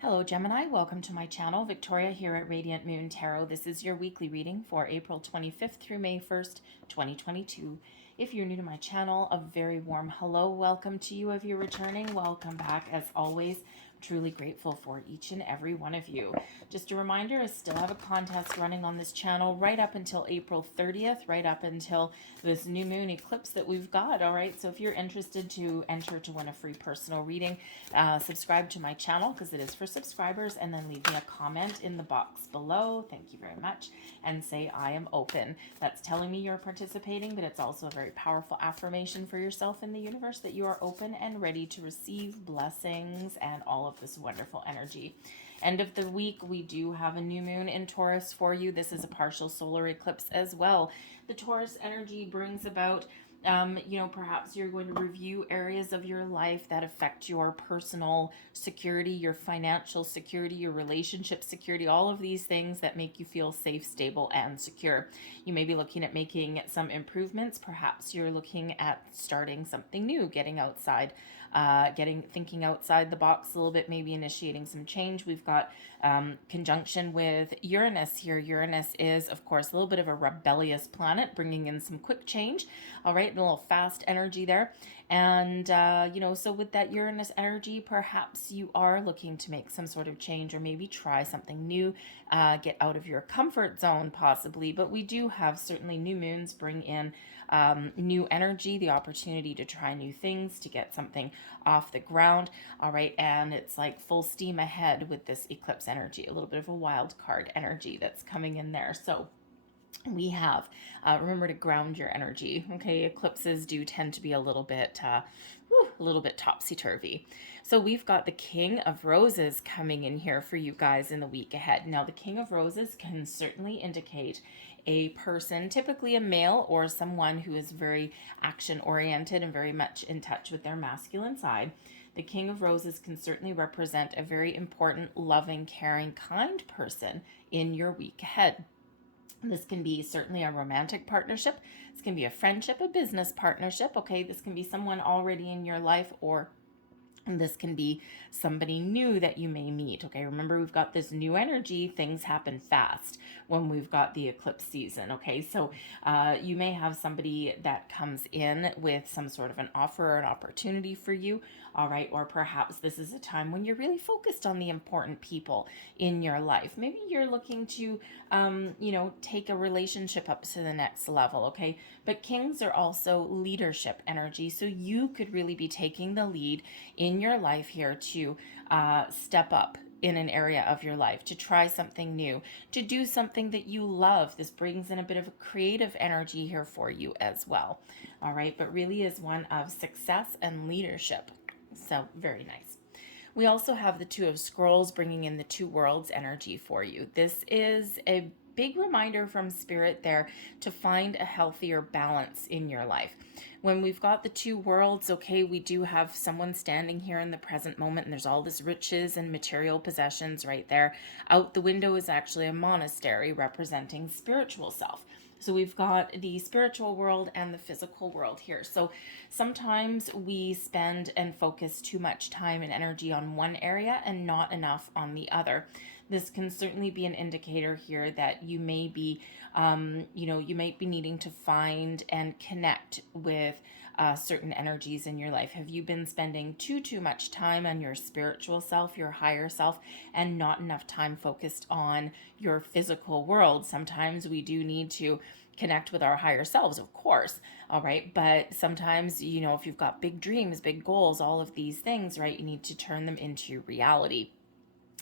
Hello Gemini, welcome to my channel. Victoria here at Radiant Moon Tarot. This is your weekly reading for April 25th through May 1st, 2022. If you're new to my channel, a very warm hello. Welcome to you. If you're returning, welcome back. As always, truly grateful for each and every one of you. Just a reminder, I still have a contest running on this channel right up until April 30th, right up until this new moon eclipse that we've got. All right, so if you're interested to enter to win a free personal reading, subscribe to my channel because it is for subscribers, and then leave me a comment in the box below. Thank you very much. And say I am open. That's telling me you're participating, but it's also a very powerful affirmation for yourself in the universe that you are open and ready to receive blessings and all of this wonderful energy. End of the week, we do have a new moon in Taurus for you. This is a partial solar eclipse as well. The Taurus energy brings about perhaps you're going to review areas of your life that affect your personal security, your financial security, your relationship security, all of these things that make you feel safe, stable, and secure. You may be looking at making some improvements. Perhaps you're looking at starting something new, getting outside, thinking outside the box a little bit, maybe initiating some change. We've got conjunction with Uranus here. Uranus is, of course, a little bit of a rebellious planet, bringing in some quick change. All right, and a little fast energy there. And, so with that Uranus energy, perhaps you are looking to make some sort of change or maybe try something new, get out of your comfort zone possibly. But we do have certainly new moons bring in new energy, the opportunity to try new things, to get something off the ground. All right, and it's like full steam ahead with this eclipse energy, a little bit of a wild card energy that's coming in there. So we have, remember to ground your energy. Okay, eclipses do tend to be a little bit topsy-turvy. So we've got the King of Roses coming in here for you guys in the week ahead. Now, the King of Roses can certainly indicate a person, typically a male or someone who is very action-oriented and very much in touch with their masculine side. The King of Roses can certainly represent a very important, loving, caring, kind person in your week ahead. This can be certainly a romantic partnership. This can be a friendship, a business partnership. Okay, this can be someone already in your life, or this can be somebody new that you may meet. Okay, remember we've got this new energy. Things happen fast when we've got the eclipse season. Okay, so you may have somebody that comes in with some sort of an offer or an opportunity for you. All right, or perhaps this is a time when you're really focused on the important people in your life. Maybe you're looking to, take a relationship up to the next level. Okay, but kings are also leadership energy, so you could really be taking the lead in your life here to step up in an area of your life, to try something new, to do something that you love. This brings in a bit of a creative energy here for you as well. All right, but really is one of success and leadership. So very nice. We also have the Two of Scrolls bringing in the Two Worlds energy for you. This is a big reminder from Spirit there to find a healthier balance in your life. When we've got the two worlds, okay, we do have someone standing here in the present moment, and there's all this riches and material possessions right there. Out the window is actually a monastery representing spiritual self. So we've got the spiritual world and the physical world here. So sometimes we spend and focus too much time and energy on one area and not enough on the other. This can certainly be an indicator here that you may be, you might be needing to find and connect with certain energies in your life. Have you been spending too much time on your spiritual self, your higher self, and not enough time focused on your physical world? Sometimes we do need to connect with our higher selves, of course. All right, but sometimes, if you've got big dreams, big goals, all of these things, right, you need to turn them into reality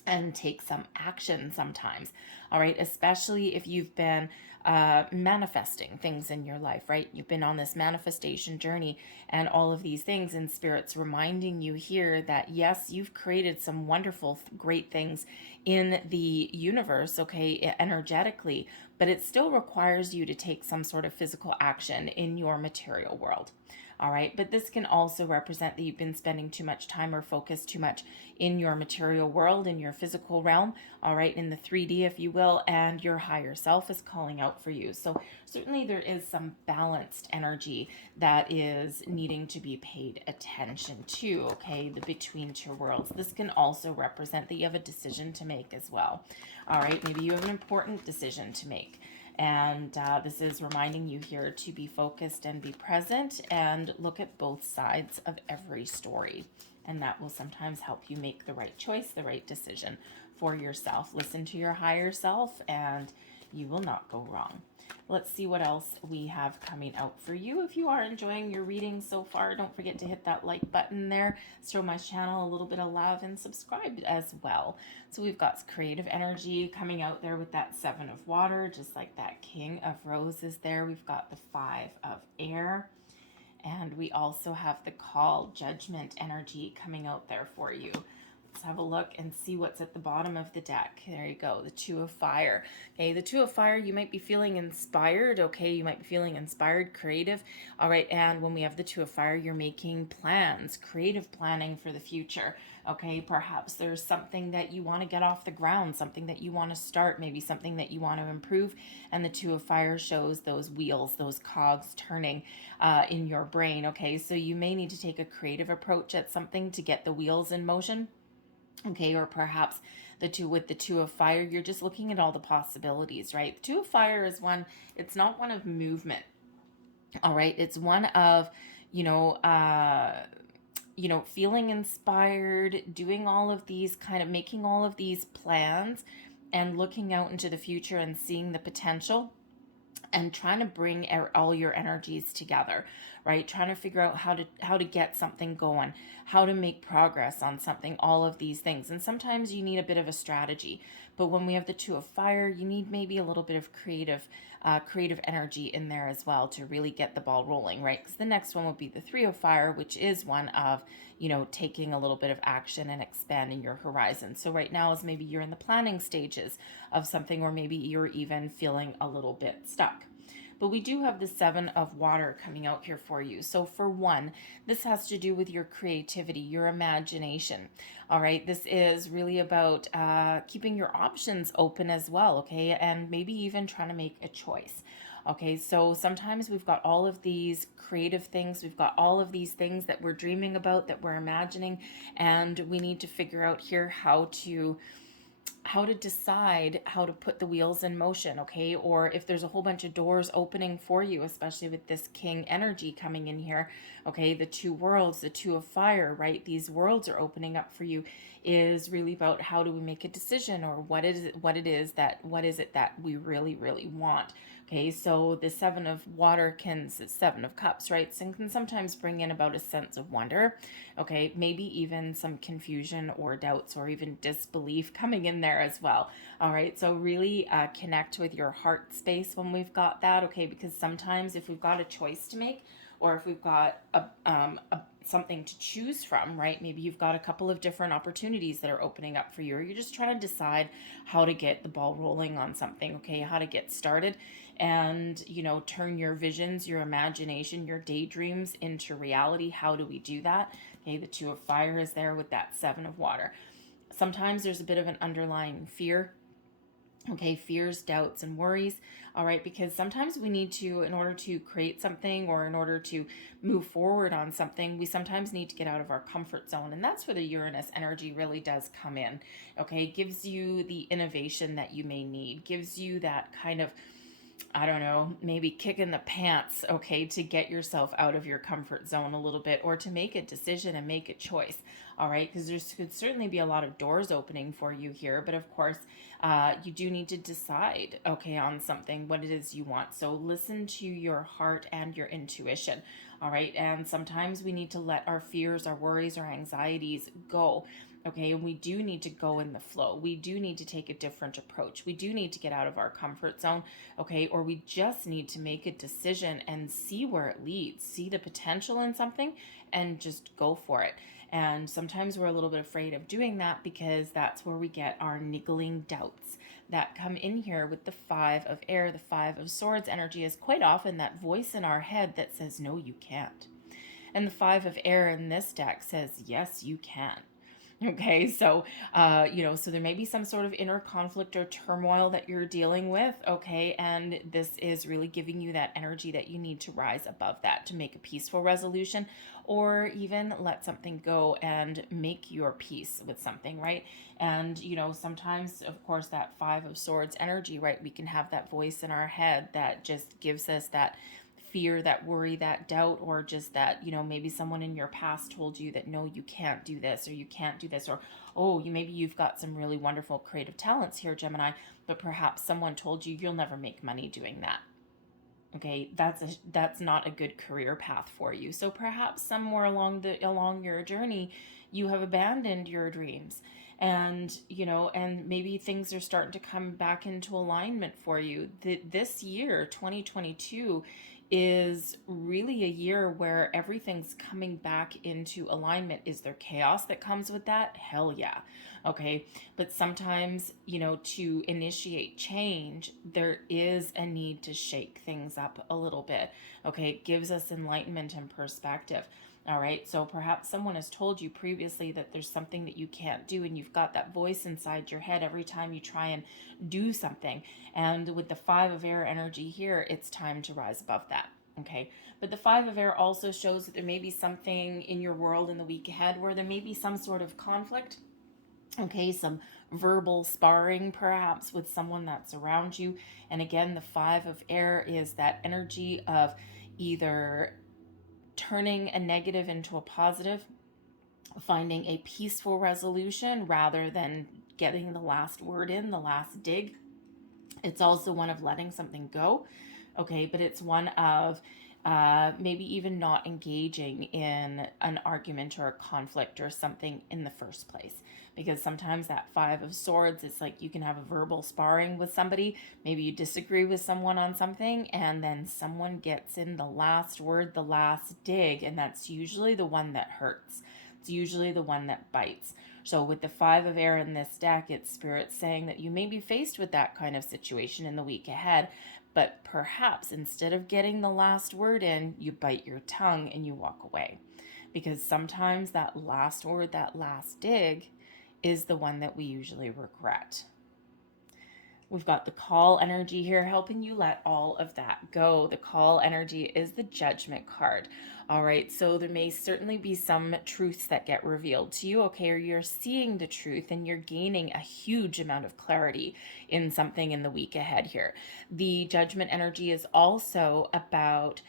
and take some action sometimes. All right, especially if you've been manifesting things in your life, right? You've been on this manifestation journey and all of these things, and Spirit's reminding you here that yes, you've created some wonderful, great things in the universe, okay, energetically, but it still requires you to take some sort of physical action in your material world. All right, but this can also represent that you've been spending too much time or focus too much in your material world, in your physical realm, all right, in the 3D, if you will, and your higher self is calling out for you. So certainly there is some balanced energy that is needing to be paid attention to, okay, the between two worlds. This can also represent that you have a decision to make as well. All right, maybe you have an important decision to make. And this is reminding you here to be focused and be present and look at both sides of every story. And that will sometimes help you make the right choice, the right decision for yourself. Listen to your higher self and you will not go wrong. Let's see what else we have coming out for you. If you are enjoying your reading so far, don't forget to hit that like button there. Show my channel a little bit of love and subscribe as well. So we've got creative energy coming out there with that 7 of water, just like that King of Roses there. We've got the 5 of air. And we also have the call, judgment energy coming out there for you. Let's have a look and see what's at the bottom of the deck. There you go, the 2 of fire. Okay, the 2 of fire, you might be feeling inspired, okay? You might be feeling inspired, creative. All right, and when we have the 2 of fire, you're making plans, creative planning for the future. Okay, perhaps there's something that you want to get off the ground, something that you want to start, maybe something that you want to improve. And the 2 of fire shows those wheels, those cogs turning in your brain. Okay, so you may need to take a creative approach at something to get the wheels in motion. Okay, or perhaps the 2 of fire, you're just looking at all the possibilities, right? The 2 of fire is one, it's not one of movement. All right, it's one of, feeling inspired, doing all of these kind of making all of these plans and looking out into the future and seeing the potential and trying to bring all your energies together, right? Trying to figure out how to get something going, how to make progress on something, all of these things. And sometimes you need a bit of a strategy. But when we have the 2 of fire, you need maybe a little bit of creative energy in there as well to really get the ball rolling, right? Because the next one would be the 3 of fire, which is one of, taking a little bit of action and expanding your horizon. So right now is maybe you're in the planning stages of something, or maybe you're even feeling a little bit stuck. But we do have the 7 of water coming out here for you. So for one, this has to do with your creativity, your imagination. All right, this is really about keeping your options open as well, okay? And maybe even trying to make a choice. Okay, so sometimes we've got all of these creative things, we've got all of these things that we're dreaming about, that we're imagining, and we need to figure out here how to decide how to put the wheels in motion, okay? Or if there's a whole bunch of doors opening for you, especially with this king energy coming in here, okay? The 2 worlds, the 2 of fire, right? These worlds are opening up for you, is really about how do we make a decision, or what is it that we really, really want. Okay, so the 7 of water 7 of cups, right? So can sometimes bring in about a sense of wonder, okay? Maybe even some confusion or doubts or even disbelief coming in there as well. All right, so really connect with your heart space when we've got that, okay? Because sometimes if we've got a choice to make, or if we've got something to choose from, right? Maybe you've got a couple of different opportunities that are opening up for you, or you're just trying to decide how to get the ball rolling on something, okay? How to get started and, turn your visions, your imagination, your daydreams into reality. How do we do that? Okay, the 2 of fire is there with that 7 of water. Sometimes there's a bit of an underlying fear. Okay, fears, doubts, and worries. All right, because sometimes we need to, in order to create something or in order to move forward on something, we sometimes need to get out of our comfort zone. And that's where the Uranus energy really does come in. Okay, it gives you the innovation that you may need, gives you that kind of, I don't know, maybe kick in the pants, okay, to get yourself out of your comfort zone a little bit, or to make a decision and make a choice. All right, because there could certainly be a lot of doors opening for you here, but of course, you do need to decide, okay, on something, what it is you want. So listen to your heart and your intuition. All right, and sometimes we need to let our fears, our worries, our anxieties go. Okay, and we do need to go in the flow. We do need to take a different approach. We do need to get out of our comfort zone, okay? Or we just need to make a decision and see where it leads, see the potential in something and just go for it. And sometimes we're a little bit afraid of doing that because that's where we get our niggling doubts. that come in here with the Five of Air, the Five of Swords energy is quite often that voice in our head that says, no, you can't. And the Five of Air in this deck says, yes, you can. Okay, so, so there may be some sort of inner conflict or turmoil that you're dealing with, okay, and this is really giving you that energy that you need to rise above that to make a peaceful resolution or even let something go and make your peace with something, right? And, sometimes, of course, that Five of Swords energy, right, we can have that voice in our head that just gives us that fear, that worry, that doubt, or just that, maybe someone in your past told you that, no, you can't do this, or you can't do this, or, oh, maybe you've got some really wonderful creative talents here, Gemini, but perhaps someone told you you'll never make money doing that. Okay, that's not a good career path for you. So perhaps somewhere along your journey, you have abandoned your dreams, and and maybe things are starting to come back into alignment for you. This year, 2022, is really a year where everything's coming back into alignment. Is there chaos that comes with that? Hell yeah. Okay. But sometimes, to initiate change, there is a need to shake things up a little bit. Okay. It gives us enlightenment and perspective. All right. So perhaps someone has told you previously that there's something that you can't do, and you've got that voice inside your head every time you try and do something. And with the Five of Air energy here, it's time to rise above that. Okay. But the Five of Air also shows that there may be something in your world in the week ahead where there may be some sort of conflict. Okay, some verbal sparring perhaps with someone that's around you. And again, the Five of Air is that energy of either turning a negative into a positive, finding a peaceful resolution rather than getting the last word in, the last dig. It's also one of letting something go. Okay, but it's one of maybe even not engaging in an argument or a conflict or something in the first place. Because sometimes that Five of Swords, it's like you can have a verbal sparring with somebody. Maybe you disagree with someone on something, and then someone gets in the last word, the last dig, and that's usually the one that hurts. It's usually the one that bites. So with the Five of Air in this deck, it's Spirit saying that you may be faced with that kind of situation in the week ahead, but perhaps instead of getting the last word in, you bite your tongue and you walk away. Because sometimes that last word, that last dig, is the one that we usually regret. We've got the call energy here helping you let all of that go. The call energy is the Judgment card. All right, so there may certainly be some truths that get revealed to you, okay, or you're seeing the truth and you're gaining a huge amount of clarity in something in the week ahead here. The Judgment energy is also about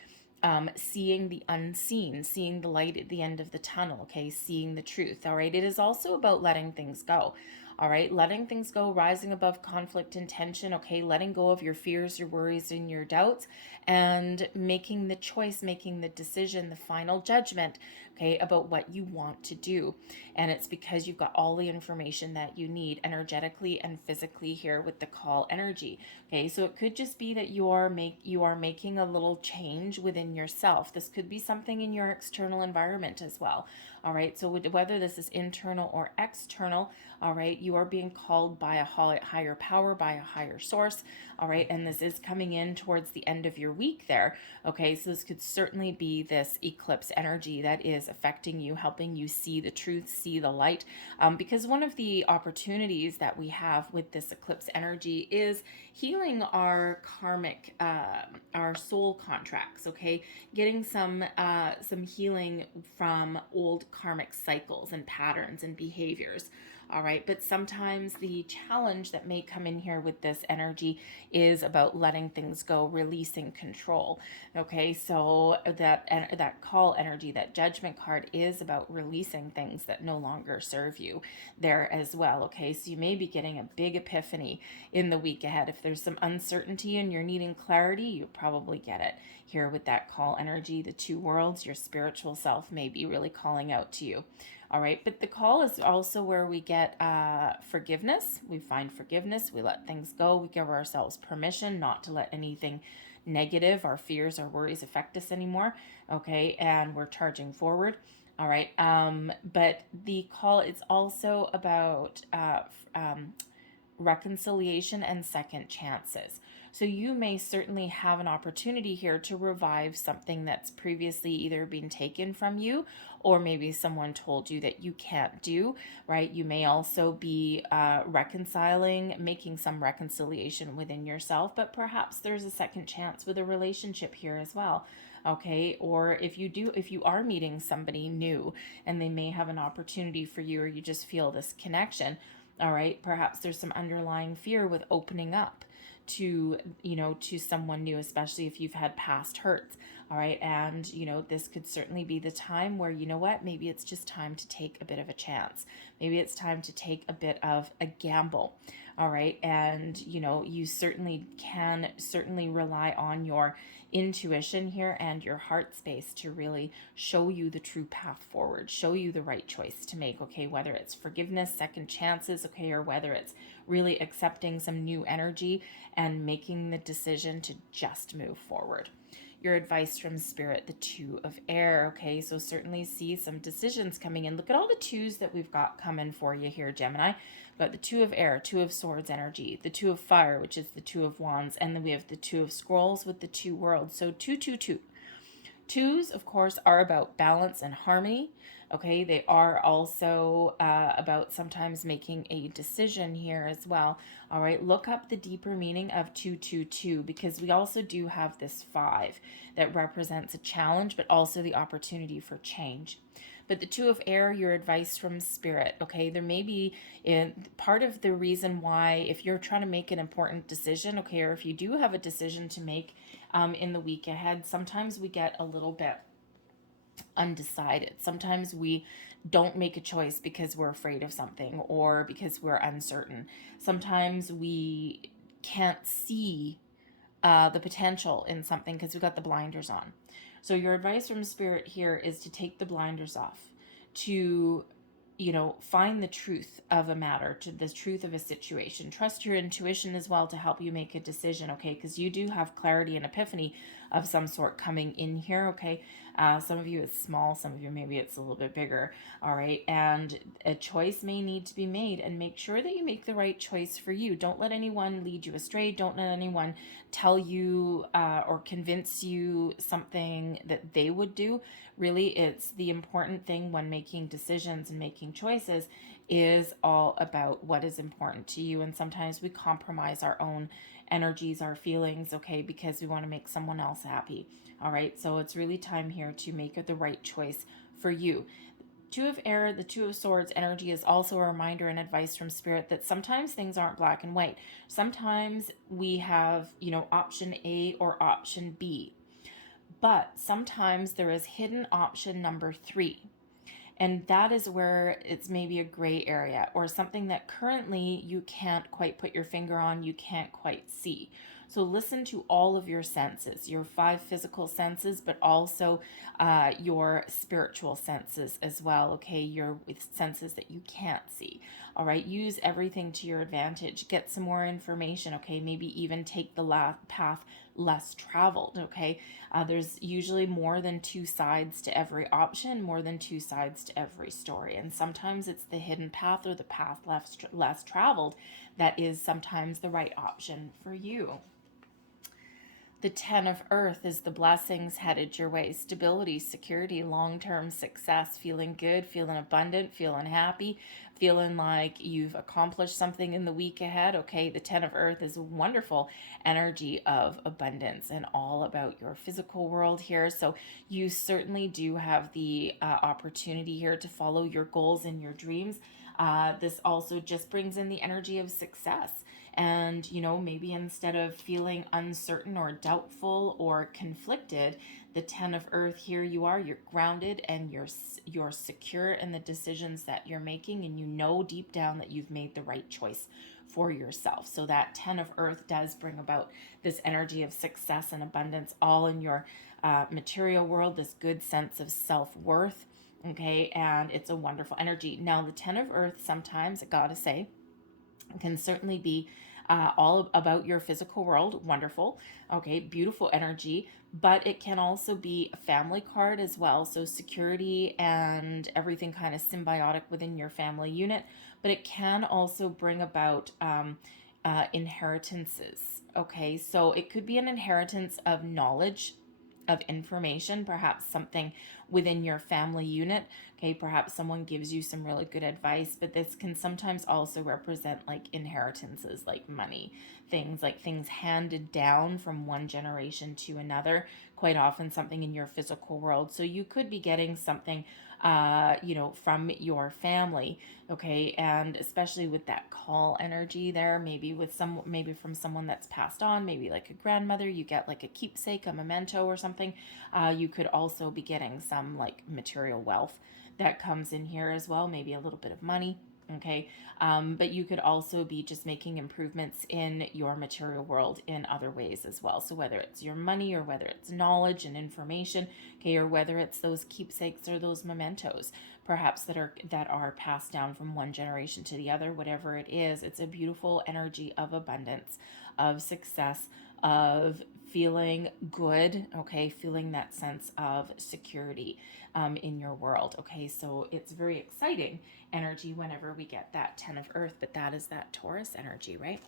seeing the unseen, seeing the light at the end of the tunnel, okay, seeing the truth. All right, it is also about letting things go. All right, letting things go, rising above conflict and tension, okay, letting go of your fears, your worries, and your doubts, and making the choice, making the decision, the final judgment, okay, about what you want to do. And it's because you've got all the information that you need energetically and physically here with the call energy. Okay, so it could just be that you are making a little change within yourself. This could be something in your external environment as well. All right, so whether this is internal or external, all right, you are being called by a higher power, by a higher source. All right, and this is coming in towards the end of your week there. Okay, so this could certainly be this eclipse energy that is affecting you, helping you see the truth, see the light. Because one of the opportunities that we have with this eclipse energy is healing our karmic, our soul contracts. Okay, getting some healing from old karmic cycles and patterns and behaviors. All right, but sometimes the challenge that may come in here with this energy is about letting things go, releasing control. Okay, so that call energy, that Judgment card, is about releasing things that no longer serve you there as well. Okay, so you may be getting a big epiphany in the week ahead. If there's some uncertainty and you're needing clarity, you probably get it here with that call energy. The two worlds, your spiritual self may be really calling out to you. All right, but the call is also where we get forgiveness. We find forgiveness. We let things go. We give ourselves permission not to let anything negative, our fears, our worries affect us anymore. Okay, and we're charging forward. All right, but the call is also about reconciliation and second chances. So you may certainly have an opportunity here to revive something that's previously either been taken from you, or maybe someone told you that you can't do, right? You may also be reconciling, making some reconciliation within yourself, but perhaps there's a second chance with a relationship here as well. Okay, or if you are meeting somebody new and they may have an opportunity for you, or you just feel this connection, all right, perhaps there's some underlying fear with opening up to, to someone new, especially if you've had past hurts. All right, and this could certainly be the time where, maybe it's just time to take a bit of a chance. Maybe it's time to take a bit of a gamble. All right, and you certainly can rely on your intuition here and your heart space to really show you the true path forward, show you the right choice to make. Okay, whether it's forgiveness, second chances, okay, or whether it's really accepting some new energy and making the decision to just move forward. Your advice from Spirit, the Two of Air. Okay, so certainly see some decisions coming in. Look at all the twos that we've got coming for you here, Gemini. But the Two of Air, Two of Swords energy, the Two of Fire, which is the Two of Wands, and then we have the Two of Scrolls with the Two Worlds. So 222. Twos, of course, are about balance and harmony. Okay, they are also about sometimes making a decision here as well. All right, look up the deeper meaning of 222, because we also do have this 5 that represents a challenge, but also the opportunity for change. But the Two of Air, your advice from Spirit, okay, there may be part of the reason why, if you're trying to make an important decision, okay, or if you do have a decision to make in the week ahead, sometimes we get a little bit undecided. Sometimes we don't make a choice because we're afraid of something or because we're uncertain. Sometimes we can't see the potential in something because we've got the blinders on. So your advice from Spirit here is to take the blinders off, to find the truth of a matter, to the truth of a situation. Trust your intuition as well to help you make a decision, okay? Because you do have clarity and epiphany of some sort coming in here, okay? Some of you it's small, some of you maybe it's a little bit bigger, all right? And a choice may need to be made, and make sure that you make the right choice for you. Don't let anyone lead you astray. Don't let anyone tell you or convince you something that they would do. Really, it's the important thing when making decisions and making choices is all about what is important to you. And sometimes we compromise our own energies, our feelings, okay, because we want to make someone else happy. All right, so it's really time here to make the right choice for you. Two of Air, the Two of Swords energy is also a reminder and advice from Spirit that sometimes things aren't black and white. Sometimes we have, option A or option B. But sometimes there is hidden option number 3. And that is where it's maybe a gray area or something that currently you can't quite put your finger on, you can't quite see. So listen to all of your senses, your 5 physical senses, but also your spiritual senses as well, okay? Your senses that you can't see, all right? Use everything to your advantage. Get some more information, okay? Maybe even take the path less traveled, okay? There's usually more than 2 sides to every option, more than 2 sides to every story. And sometimes it's the hidden path or the path less traveled that is sometimes the right option for you. The 10 of Earth is the blessings headed your way. Stability, security, long-term success, feeling good, feeling abundant, feeling happy, feeling like you've accomplished something in the week ahead. Okay, the 10 of Earth is a wonderful energy of abundance and all about your physical world here. So you certainly do have the opportunity here to follow your goals and your dreams. This also just brings in the energy of success. And, maybe instead of feeling uncertain or doubtful or conflicted, the 10 of Earth, here you are, you're grounded and you're secure in the decisions that you're making, and deep down that you've made the right choice for yourself. So that 10 of Earth does bring about this energy of success and abundance all in your material world, this good sense of self-worth, okay? And it's a wonderful energy. Now, the 10 of Earth sometimes, I gotta say, can certainly be all about your physical world. Wonderful. Okay, beautiful energy. But it can also be a family card as well. So security and everything kind of symbiotic within your family unit. but it can also bring about inheritances. Okay, so it could be an inheritance of knowledge, of information, perhaps something within your family unit. Okay, perhaps someone gives you some really good advice, but this can sometimes also represent like inheritances, like money, things like things handed down from one generation to another, quite often something in your physical world. So you could be getting something from your family. Okay, and especially with that call energy there, maybe from someone that's passed on, maybe like a grandmother, you get like a keepsake, a memento or something. You could also be getting some like material wealth that comes in here as well, maybe a little bit of money. Okay, but you could also be just making improvements in your material world in other ways as well. So whether it's your money or whether it's knowledge and information, okay, or whether it's those keepsakes or those mementos, perhaps that are passed down from one generation to the other, whatever it is, it's a beautiful energy of abundance, of success, of feeling good, okay, feeling that sense of security in your world. Okay, so it's very exciting energy whenever we get that 10 of earth, but that is that Taurus energy, right?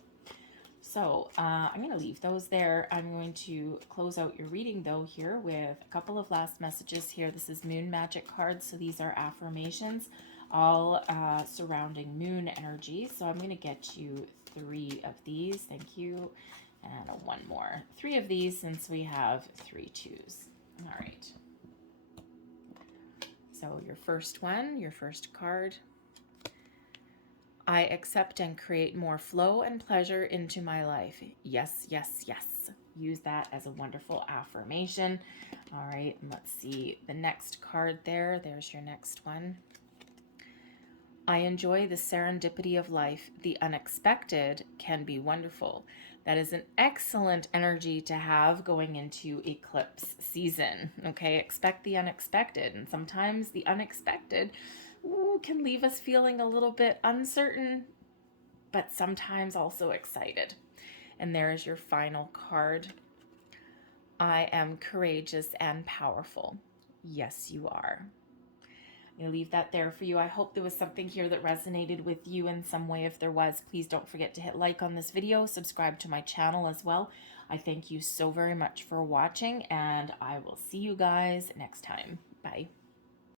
So I'm going to leave those there. I'm going to close out your reading though here with a couple of last messages here. This is moon magic cards, so these are affirmations all surrounding moon energy. So I'm going to get you 3 of these. Thank you. And one more. 3 of these since we have 3 twos. All right. So your first one, your first card. I accept and create more flow and pleasure into my life. Yes, yes, yes. Use that as a wonderful affirmation. All right, and let's see the next card there. There's your next one. I enjoy the serendipity of life. The unexpected can be wonderful. That is an excellent energy to have going into eclipse season. Okay, expect the unexpected. And sometimes the unexpected can leave us feeling a little bit uncertain, but sometimes also excited. And there's your final card. I am courageous and powerful. Yes, you are. I'm going to leave that there for you. I hope there was something here that resonated with you in some way. If there was, please don't forget to hit like on this video, subscribe to my channel as well. I thank you so very much for watching, and I will see you guys next time. Bye.